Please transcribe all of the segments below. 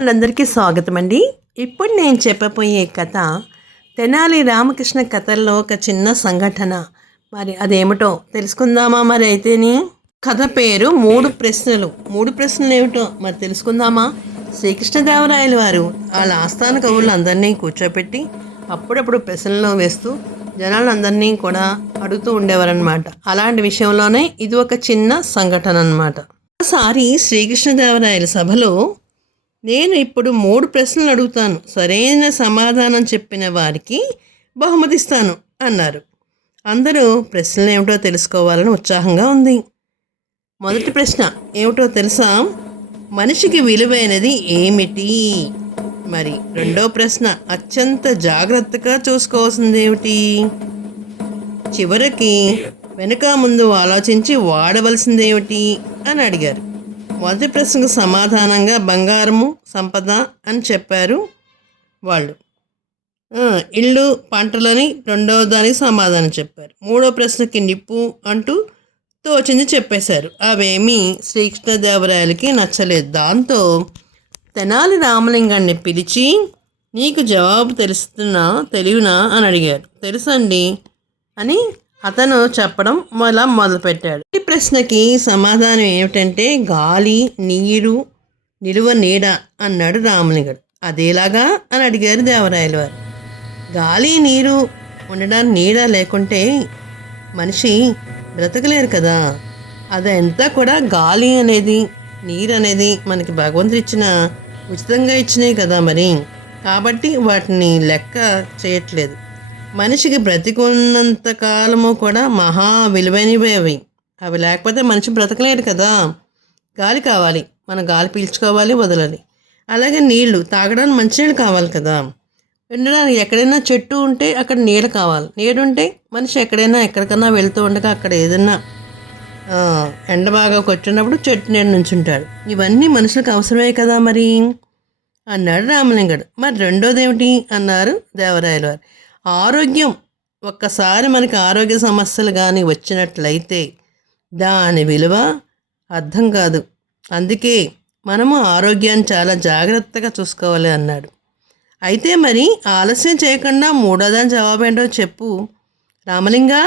అందరికీ స్వాగతం అండి. ఇప్పుడు నేను చెప్పబోయే కథ తెనాలి రామకృష్ణ కథల్లో ఒక చిన్న సంఘటన. మరి అదేమిటో తెలుసుకుందామా? మరి అయితేని కథ పేరు మూడు ప్రశ్నలు. మూడు ప్రశ్నలు ఏమిటో మరి తెలుసుకుందామా? శ్రీకృష్ణదేవరాయలు వారు వాళ్ళ ఆస్థాన కవులు అందరినీ కూర్చోపెట్టి అప్పుడప్పుడు ప్రశ్నలు వేస్తూ జనాలందరినీ కూడా అడుగుతూ ఉండేవారనమాట. అలాంటి విషయంలోనే ఇది ఒక చిన్న సంఘటన అన్నమాట. ఒకసారి శ్రీకృష్ణదేవరాయల సభలో నేను ఇప్పుడు 3 ప్రశ్నలు అడుగుతాను, సరైన సమాధానం చెప్పిన వారికి బహుమతిస్తాను అన్నారు. అందరూ ప్రశ్నలు ఏమిటో తెలుసుకోవాలని ఉత్సాహంగా ఉంది. మొదటి ప్రశ్న ఏమిటో తెలుసా? మనిషికి విలువైనది ఏమిటి? మరి రెండో ప్రశ్న అత్యంత జాగ్రత్తగా చూసుకోవాల్సింది ఏమిటి? చివరికి వెనుక ముందు ఆలోచించి వాడవలసింది ఏమిటి అని అడిగారు. మొదటి ప్రశ్నకు సమాధానంగా బంగారము సంపద అని చెప్పారు వాళ్ళు. ఇళ్ళు పంటలని రెండవ దానికి సమాధానం చెప్పారు. మూడో ప్రశ్నకి నిప్పు అంటూ తోచింది చెప్పేశారు. అవేమీ శ్రీకృష్ణదేవరాయలకి నచ్చలేదు. దాంతో తెనాలి రామలింగాన్ని పిలిచి, నీకు జవాబు తెలియనా అని అడిగారు. తెలుసండి అని అతను చెప్పడం మొదలుపెట్టాడు. ఈ ప్రశ్నకి సమాధానం ఏమిటంటే గాలి, నీరు, నిలువ నీడ అన్నాడు రామలింగడు. అదేలాగా అని అడిగారు దేవరాయలు వారు. గాలి నీరు ఉండడానికి నీడ లేకుంటే మనిషి బ్రతకలేరు కదా. అదంతా కూడా గాలి అనేది నీరు అనేది మనకి భగవంతుడు ఇచ్చిన ఉచితంగా ఇచ్చినాయి కదా మరి. కాబట్టి వాటిని లెక్క చేయట్లేదు. మనిషికి బ్రతికున్నంత కాలము కూడా మహా విలువైనవి అవి లేకపోతే మనిషి బ్రతకలేడు కదా. గాలి కావాలి, మన గాలి పీల్చుకోవాలి, వదలాలి. అలాగే నీళ్లు తాగడానికి మంచినీళ్ళు కావాలి కదా. ఉండడానికి ఎక్కడైనా చెట్టు ఉంటే అక్కడ నీడ కావాలి. నీడ ఉంటే మనిషి ఎక్కడికన్నా వెళ్తూ ఉండగా అక్కడ ఏదన్నా ఎండ బాగా కొట్టినప్పుడు చెట్టు నీడ నుంచుంటాడు. ఇవన్నీ మనుషులకు అవసరమే కదా మరి అన్నాడు రామలింగడు. మరి రెండోది ఏమిటి అన్నారు దేవరాయలు వారు. ఆరోగ్యం. ఒక్కసారి మనకి ఆరోగ్య సమస్యలు కానీ వచ్చినట్లయితే దాని విలువ అర్థం కాదు. అందుకే మనము ఆరోగ్యాన్ని చాలా జాగ్రత్తగా చూసుకోవాలి అన్నాడు. అయితే మరి ఆలస్యం చేయకుండా మూడోదాని జవాబేంటో చెప్పు రామలింగా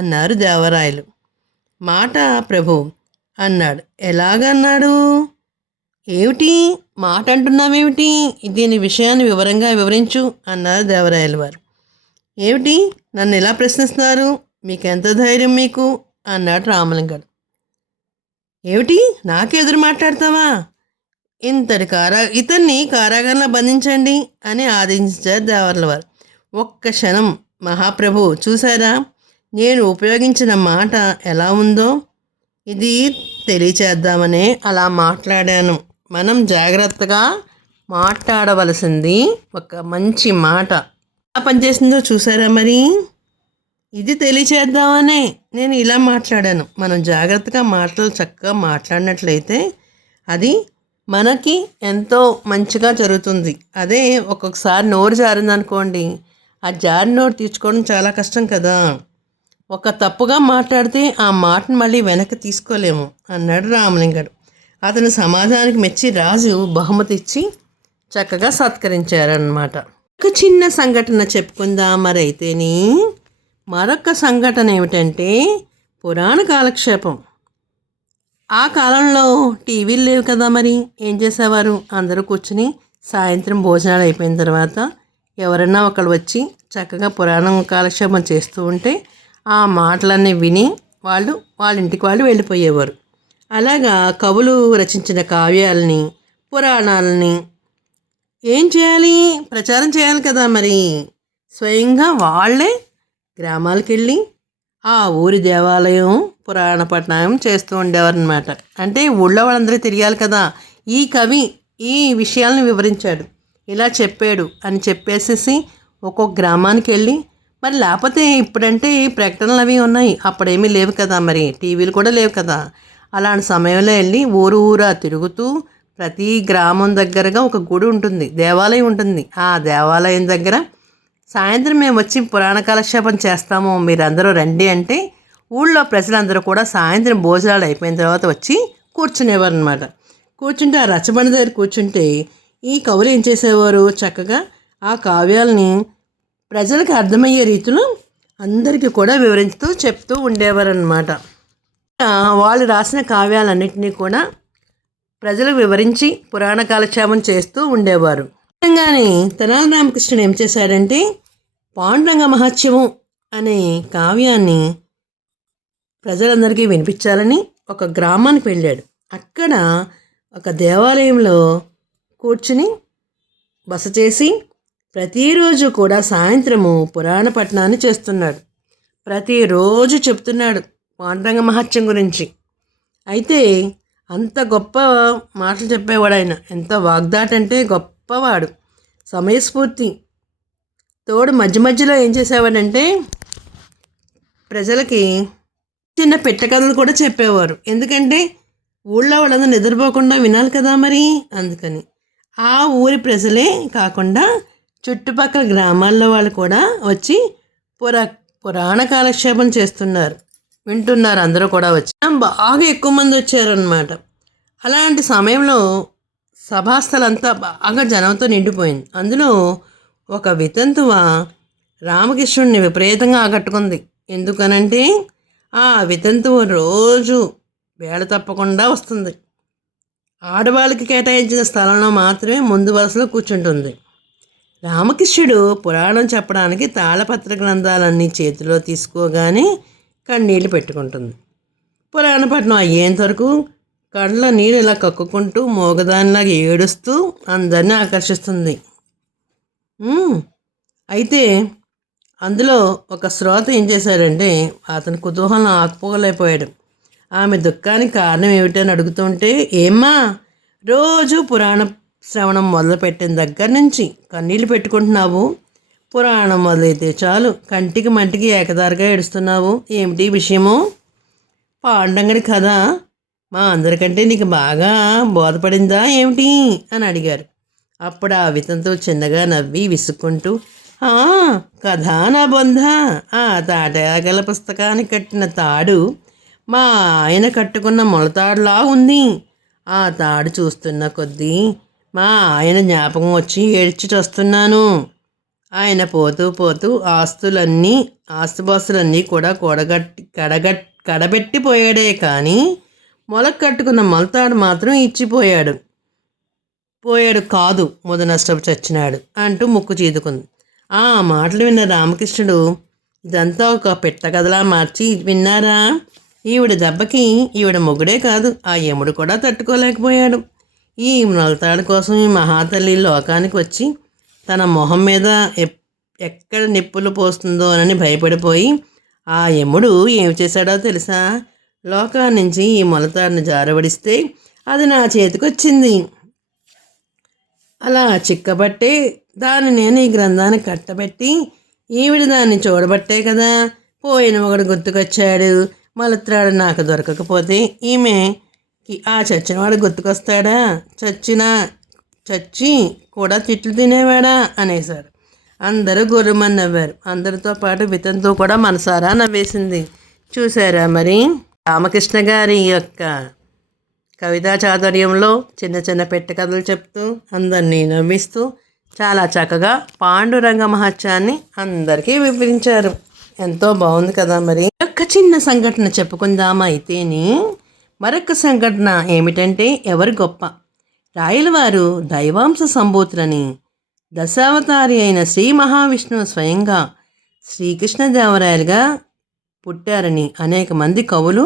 అన్నారు దేవరాయలు. మాట ప్రభు అన్నాడు. ఎలాగన్నాడు? ఏమిటి మాట అంటున్నావేమిటి? దీని విషయాన్ని వివరంగా వివరించు అన్నారు దేవరాయలు వారు. ఏమిటి నన్ను ఎలా ప్రశ్నిస్తున్నారు? మీకెంత ధైర్యం మీకు అన్నాడు రామలింగడు. ఏమిటి నాకెదురు మాట్లాడతావా? ఇతన్ని కారాగారంలో బంధించండి అని ఆదేశించారు దేవర్ల వారు. ఒక్క క్షణం మహాప్రభు చూసారా నేను ఉపయోగించిన మాట ఎలా ఉందో? ఇది తెలియచేద్దామనే అలా మాట్లాడాను. మనం జాగ్రత్తగా మాట్లాడవలసింది ఒక మంచి మాట. పనిచేసిందో చూసారా మరి? ఇది తెలియచేద్దామనే నేను ఇలా మాట్లాడాను. మనం జాగ్రత్తగా చక్కగా మాట్లాడినట్లయితే అది మనకి ఎంతో మంచిగా జరుగుతుంది. అదే ఒక్కొక్కసారి నోరు జారిందనుకోండి, ఆ జారి నోరు తీర్చుకోవడం చాలా కష్టం కదా. ఒక తప్పుగా మాట్లాడితే ఆ మాటను మళ్ళీ వెనక్కి తీసుకోలేము అన్నాడు రామలింగడు. అతని సమాధానానికి మెచ్చి రాజు బహుమతి ఇచ్చి చక్కగా సత్కరించారన్నమాట. ఒక చిన్న సంఘటన చెప్పుకుందాం మరి అయితేని. మరొక సంఘటన ఏమిటంటే పురాణ కాలక్షేపం. ఆ కాలంలో టీవీలు లేవు కదా. మరి ఏం చేసేవారు? అందరూ కూర్చుని సాయంత్రం భోజనాలు అయిపోయిన తర్వాత ఎవరన్నా ఒకళ్ళు వచ్చి చక్కగా పురాణం కాలక్షేపం చేస్తూ ఉంటే ఆ మాటలన్నీ విని వాళ్ళ ఇంటికి వాళ్ళు వెళ్ళిపోయేవారు. అలాగా కవులు రచించిన కావ్యాలని, పురాణాలని ఏం చేయాలి? ప్రచారం చేయాలి కదా. మరి స్వయంగా వాళ్ళే గ్రామాలకు వెళ్ళి ఆ ఊరి దేవాలయం పురాణ పఠనం చేస్తూ ఉండేవారనమాట. అంటే ఊళ్ళో వాళ్ళందరూ తెలియాలి కదా, ఈ కవి ఈ విషయాలను వివరించాడు, ఇలా చెప్పాడు అని చెప్పేసేసి ఒక్కొక్క గ్రామానికి వెళ్ళి, మరి లేకపోతే ఇప్పుడంటే ప్రకటనలు అవి ఉన్నాయి, అప్పుడేమీ లేవు కదా, మరి టీవీలు కూడా లేవు కదా. అలాంటి సమయంలో వెళ్ళి ఊరా తిరుగుతూ ప్రతి గ్రామం దగ్గరగా ఒక గుడి ఉంటుంది, దేవాలయం ఉంటుంది. ఆ దేవాలయం దగ్గర సాయంత్రం మేము వచ్చి పురాణ కాలక్షేపం చేస్తాము, మీరందరూ రండి అంటే ఊళ్ళో ప్రజలందరూ కూడా సాయంత్రం భోజనాలు అయిపోయిన తర్వాత వచ్చి కూర్చునేవారు అనమాట. కూర్చుంటే ఆ రచ్చబండ దగ్గర కూర్చుంటే ఈ కవులు ఏం చేసేవారు, చక్కగా ఆ కావ్యాలని ప్రజలకు అర్థమయ్యే రీతిలో అందరికీ కూడా వివరిస్తూ చెప్తూ ఉండేవారన్నమాట. వాళ్ళు రాసిన కావ్యాలన్నింటినీ కూడా ప్రజలకు వివరించి పురాణ కాలక్షేపం చేస్తూ ఉండేవారు. నిజంగానే తెనాలి రామకృష్ణుడు ఏం చేశాడంటే పాండురంగ మహత్యము అనే కావ్యాన్ని ప్రజలందరికీ వినిపించాలని ఒక గ్రామానికి వెళ్ళాడు. అక్కడ ఒక దేవాలయంలో కూర్చుని బస చేసి ప్రతిరోజు కూడా సాయంత్రము పురాణ పఠనాన్ని చేస్తున్నాడు. ప్రతిరోజు చెప్తున్నాడు పాండురంగ మహత్యం గురించి. అయితే అంత గొప్ప మాటలు చెప్పేవాడు ఆయన. ఎంత వాగ్దాటి అంటే గొప్పవాడు, సమయస్ఫూర్తి. తోడు మధ్య మధ్యలో ఏం చేసేవాడంటే ప్రజలకి చిన్న పెట్ట కథలు కూడా చెప్పేవారు. ఎందుకంటే ఊళ్ళో వాళ్ళందరూ నిద్రపోకుండా వినాలి కదా మరి, అందుకని. ఆ ఊరి ప్రజలే కాకుండా చుట్టుపక్కల గ్రామాల్లో వాళ్ళు కూడా వచ్చి పురాణ కాలక్షేపం చేస్తున్నారు, వింటున్నారు. అందరూ కూడా వచ్చి బాగా ఎక్కువ మంది వచ్చారనమాట. అలాంటి సమయంలో సభాస్థలంతా బాగా జనంతో నిండిపోయింది. అందులో ఒక వితంతువ రామకృష్ణుడిని విపరీతంగా ఆకట్టుకుంది. ఎందుకనంటే ఆ వితంతువు రోజు వేళ తప్పకుండా వస్తుంది. ఆడవాళ్ళకి కేటాయించిన స్థలంలో మాత్రమే ముందు వరుసలో కూర్చుంటుంది. రామకృష్ణుడు పురాణం చెప్పడానికి తాళపత్ర గ్రంథాలన్నీ చేతిలో తీసుకోగానే కన్నీళ్ళు పెట్టుకుంటుంది. పురాణ పఠనం అయ్యేంత వరకు కళ్ళ నీళ్ళు ఇలా కక్కుకుంటూ మోగదానిలాగా ఏడుస్తూ అందరినీ ఆకర్షిస్తుంది. అయితే అందులో ఒక శ్రోత ఏం చేశాడంటే అతని కుతూహలం ఆపుకోలేకపోయాడు. ఆమె దుఃఖానికి కారణం ఏమిటని అడుగుతుంటే, ఏమ్మా రోజు పురాణ శ్రవణం మొదలుపెట్టిన దగ్గర నుంచి కన్నీళ్ళు పెట్టుకుంటున్నావు, పురాణం మొదలైతే చాలు కంటికి మంటికి ఏకదారిగా ఏడుస్తున్నావు, ఏమిటి విషయము? పాండురంగడి కథ మా అందరికంటే నీకు బాగా బోధపడిందా ఏమిటి అని అడిగారు. అప్పుడు ఆ వితంతో చిన్నగా నవ్వి విసుక్కుంటూ, కథ నా బొంద, ఆ తాటగల పుస్తకానికి కట్టిన తాడు మా ఆయన కట్టుకున్న మొలతాడులా ఉంది. ఆ తాడు చూస్తున్న కొద్దీ మా ఆయన జ్ఞాపకం వచ్చి ఏడ్చి వస్తున్నాను. ఆయన పోతూ పోతూ ఆస్తుపాస్తులన్నీ కూడా కడబెట్టిపోయాడే కానీ మొలకు కట్టుకున్న మొలతాడు మాత్రం ఇచ్చిపోయాడు కాదు, ముద నష్టపు చచ్చినాడు అంటూ ముక్కు చీదుకుంది. ఆ మాటలు విన్న రామకృష్ణుడు ఇదంతా ఒక పెట్టగదలా మార్చి, విన్నారా, ఈవిడ దెబ్బకి ఈవిడ మొగుడే కాదు ఆ యముడు కూడా తట్టుకోలేకపోయాడు. ఈ మొలతాడు కోసం ఈ మహాతల్లి లోకానికి వచ్చి తన మొహం మీద ఎక్కడ నిప్పులు పోస్తుందో అని భయపడిపోయి ఆ యముడు ఏమి చేశాడో తెలుసా? లోకాన్నించి ఈ మొలతాడుని జారబడిస్తే అది నా చేతికొచ్చింది. అలా చిక్కబట్టే దాన్ని నేను ఈ గ్రంథానికి కట్టబెట్టి ఈవిడ దాన్ని చూడబట్టే కదా పోయిన ఒకడు గుర్తుకొచ్చాడు. మొలతాడు నాకు దొరకకపోతే ఈమెకి ఆ చచ్చినవాడు గుర్తుకొస్తాడా? చచ్చి కూడా తిట్లు తినేవాడా అనేశారు. అందరూ గుర్రమని నవ్వారు. అందరితో పాటు వితంతో కూడా మనసారా నవ్వేసింది. చూసారా మరి రామకృష్ణ గారి యొక్క కవితా చాతుర్యంలో చిన్న చిన్న పెట్టె కథలు చెప్తూ అందరినీ నవ్విస్తూ చాలా చక్కగా పాండురంగ మహత్యాన్ని అందరికీ వివరించారు. ఎంతో బాగుంది కదా. మరి ఒక చిన్న సంఘటన చెప్పుకుందామా అయితేని. మరొక సంఘటన ఏమిటంటే ఎవరు గొప్ప? రాయలవారు దైవాంశ సంభూతులని దశావతారి అయిన శ్రీ మహావిష్ణువు స్వయంగా శ్రీకృష్ణదేవరాయలుగా పుట్టారని అనేక మంది కవులు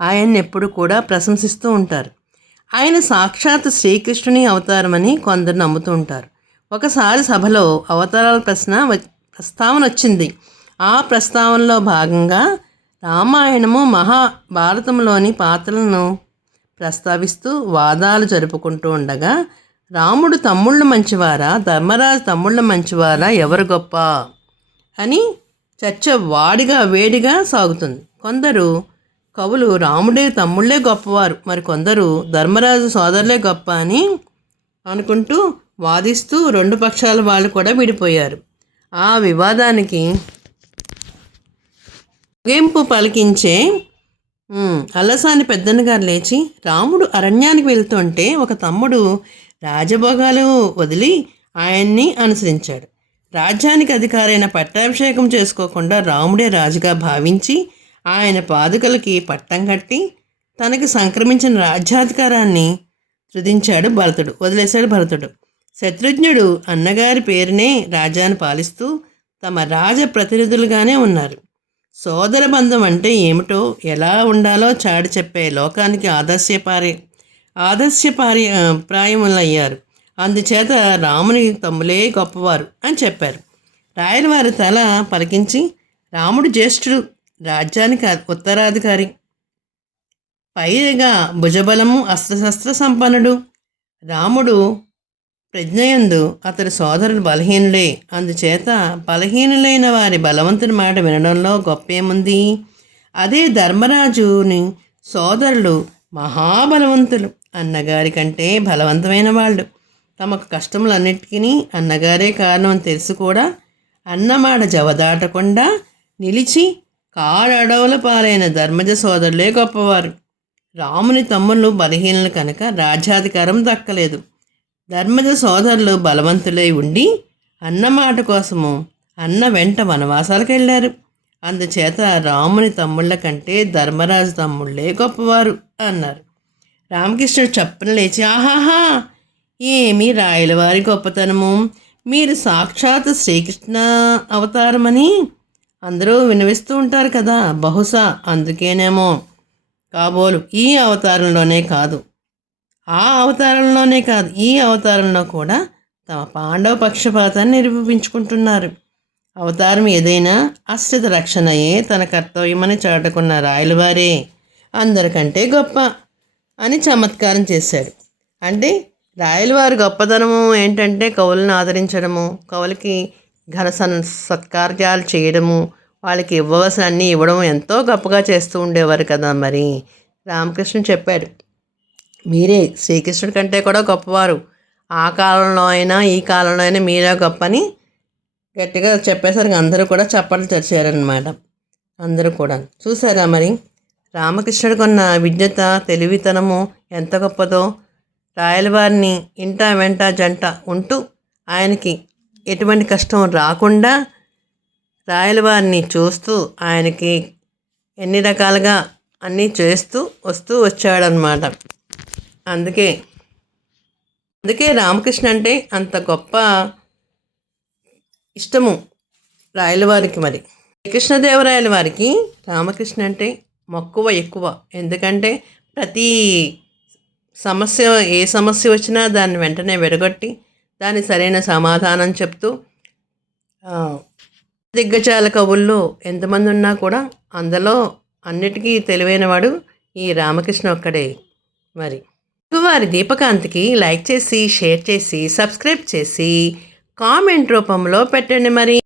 ఆయన్ని ఎప్పుడు కూడా ప్రశంసిస్తూ ఉంటారు. ఆయన సాక్షాత్ శ్రీకృష్ణుని అవతారమని కొందరు నమ్ముతూ ఉంటారు. ఒకసారి సభలో అవతారాల ప్రస్తావన వచ్చింది. ఆ ప్రస్తావనలో భాగంగా రామాయణము మహాభారతంలోని పాత్రలను ప్రస్తావిస్తూ వాదాలు జరుపుకుంటూ ఉండగా రాముడు తమ్ముళ్ళు మంచివారా, ధర్మరాజు తమ్ముళ్ళ మంచివారా, ఎవరు గొప్ప అని చర్చ వేడిగా సాగుతుంది. కొందరు కవులు రాముడే తమ్ముళ్ళే గొప్పవారు, మరి కొందరు ధర్మరాజు సోదరులే గొప్ప అని అనుకుంటూ వాదిస్తూ రెండు పక్షాల వాళ్ళు కూడా విడిపోయారు. ఆ వివాదానికి ముగింపు పలికించే అల్లసాని పెద్దన్న గారు లేచి, రాముడు అరణ్యానికి వెళ్తుంటే ఒక తమ్ముడు రాజభోగాలు వదిలి ఆయన్ని అనుసరించాడు. రాజ్యానికి అధికారైన పట్టాభిషేకం చేసుకోకుండా రాముడే రాజుగా భావించి ఆయన పాదుకలకి పట్టం కట్టి తనకి సంక్రమించిన రాజ్యాధికారాన్ని వదిలేశాడు భరతుడు. శత్రుఘ్నుడు అన్నగారి పేరునే రాజ్యాన్ని పాలిస్తూ తమ రాజ ప్రతినిధులుగానే ఉన్నారు. సోదర బంధం అంటే ఏమిటో, ఎలా ఉండాలో చాటి చెప్పే లోకానికి ప్రాయములయ్యారు. అందుచేత రాముని తమ్ములే గొప్పవారు అని చెప్పారు. రాయలవారి తల పలికించి, రాముడు జ్యేష్ఠుడు, రాజ్యానికి ఉత్తరాధికారి, పైగా భుజబలము అస్త్రశస్త్ర సంపన్నుడు. రాముడు ప్రజ్ఞయందు అతడి సోదరులు బలహీనులే. అందుచేత బలహీనులైన వారి బలవంతుని మాట వినడంలో గొప్పేముంది? అదే ధర్మరాజుని సోదరులు మహాబలవంతులు, అన్నగారి కంటే బలవంతమైన వాళ్ళు. తమకు కష్టములన్నిటికీ అన్నగారే కారణం అని తెలిసి కూడా అన్నమాట జవదాటకుండా నిలిచి కాడడవుల పాలైన ధర్మజ సోదరులే గొప్పవారు. రాముని తమ్ముళ్ళు బలహీనులు కనుక రాజ్యాధికారం దక్కలేదు. ధర్మజ సోదరులు బలవంతులై ఉండి అన్నమాట కోసము అన్న వెంట వనవాసాలకు వెళ్ళారు. అందుచేత రాముని తమ్ముళ్ళ కంటే ధర్మరాజు తమ్ముళ్ళే గొప్పవారు అన్నారు. రామకృష్ణుడు చప్పున లేచి, ఆహాహా, ఏమి రాయలవారి గొప్పతనము! మీరు సాక్షాత్ శ్రీకృష్ణ అవతారమని అందరూ వినవిస్తూ ఉంటారు కదా, బహుశా అందుకేనేమో కాబోలు ఈ అవతారంలోనే కాదు, ఈ అవతారంలో కూడా తమ పాండవ పక్షపాతాన్ని నిరూపించుకుంటున్నారు. అవతారం ఏదైనా అశ్రిత రక్షణయే తన కర్తవ్యమని చాటుకున్న రాయలవారే అందరికంటే గొప్ప అని చమత్కారం చేశాడు. అంటే రాయలవారి గొప్పతనము ఏంటంటే కవులను ఆదరించడము, కవులకి ఘన సత్కార్యాలు చేయడము, వాళ్ళకి ఇవ్వవలసిన అన్నీ ఇవ్వడం ఎంతో గొప్పగా చేస్తూ ఉండేవారు కదా. మరి రామకృష్ణుడు చెప్పాడు, మీరే శ్రీకృష్ణుడి కంటే కూడా గొప్పవారు, ఆ కాలంలో అయినా ఈ కాలంలో అయినా మీరే గొప్ప అని గట్టిగా చెప్పేసరికి అందరూ కూడా చప్పట్లు తెరిచారనమాట. అందరూ కూడా చూసారా మరి రామకృష్ణుడికి ఉన్న విజ్ఞత, తెలివితనము ఎంత గొప్పదో. రాయలవారిని ఇంట వెంట జంట ఉంటూ ఆయనకి ఎటువంటి కష్టం రాకుండా రాయలవారిని చూస్తూ ఆయనకి ఎన్ని రకాలుగా అన్నీ చేస్తూ వచ్చాడనమాట. అందుకే రామకృష్ణ అంటే అంత గొప్ప ఇష్టము రాయలవారికి. మరి శ్రీకృష్ణదేవరాయల వారికి రామకృష్ణ అంటే మక్కువ ఎక్కువ. ఎందుకంటే ప్రతి ఏ సమస్య వచ్చినా దాన్ని వెంటనే విడగొట్టి దాని సరైన సమాధానం చెప్తూ, దిగ్గజాల కవుల్లో ఎంతమంది ఉన్నా కూడా అందులో అన్నిటికీ తెలివైనవాడు ఈ రామకృష్ణ ఒక్కడే. మరి వారి దీపకాంతికి లైక్ చేసి, షేర్ చేసి, సబ్స్క్రైబ్ చేసి, కామెంట్ రూపంలో పెట్టండి మరి.